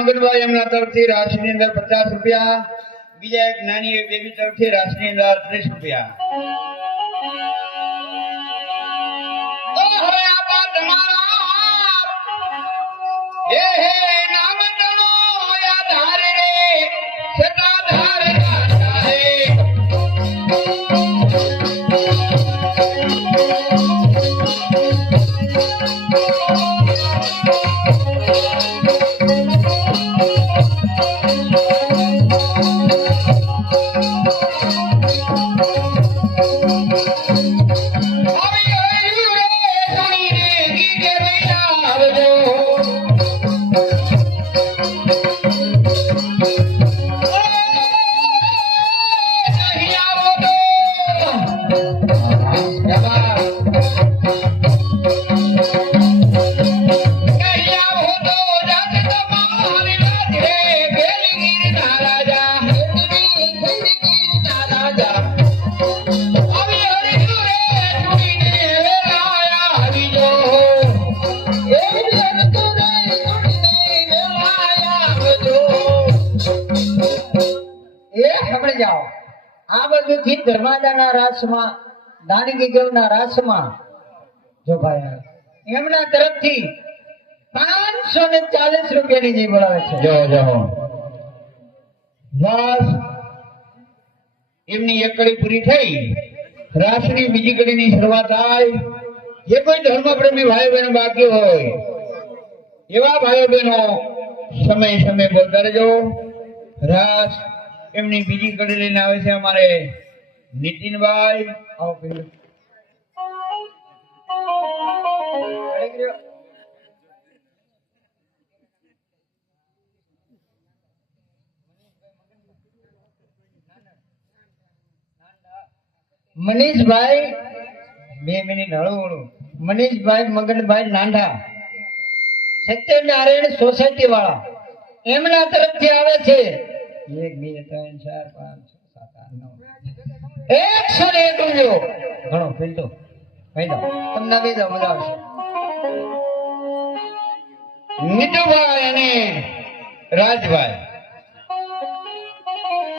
મગનભાઈ એમના તરફથી રાશિની અંદર 50 રૂપિયા, બીજા એક નાની બેબી તરફથી રાશિની અંદર 30 રૂપિયા. તો હવે આપા તમારા હે હે નામ તણો યાદ હારે રે સતા ધારે ધારે આ બધું ધર્માદાના રાસમાં દાનગીગવના રાસમાં જો ભાઈ એમના તરફથી 540 રૂપિયાની જે બોલાવે છે. જો જો રાસ એમની એક કડી પૂરી થઈ, રાસની બીજી કડીની શરૂઆત થાય. જે કોઈ ધર્મપ્રેમી ભાઈ બહેનો બાકી હોય એવા ભાઈઓ બહેનો સમય સમય બોલતા રહેજો. રાસ એમની બીજી કડી લઈને આવે છે અમારે નીતિનભાઈ. મનીષભાઈ 2 મિનિટ હળવું. મનીષભાઈ મગનભાઈ નાંઢા, સત્યનારાયણ સોસાયટી વાળા, એમના તરફથી આવે છે 1 2 3 4 5 6 7 8 9 101 રૂપિયો. ઘણો પીલતો કહી દો તમને કહી દો મજા આવશે. નીતુભાઈ અને રાજભાઈ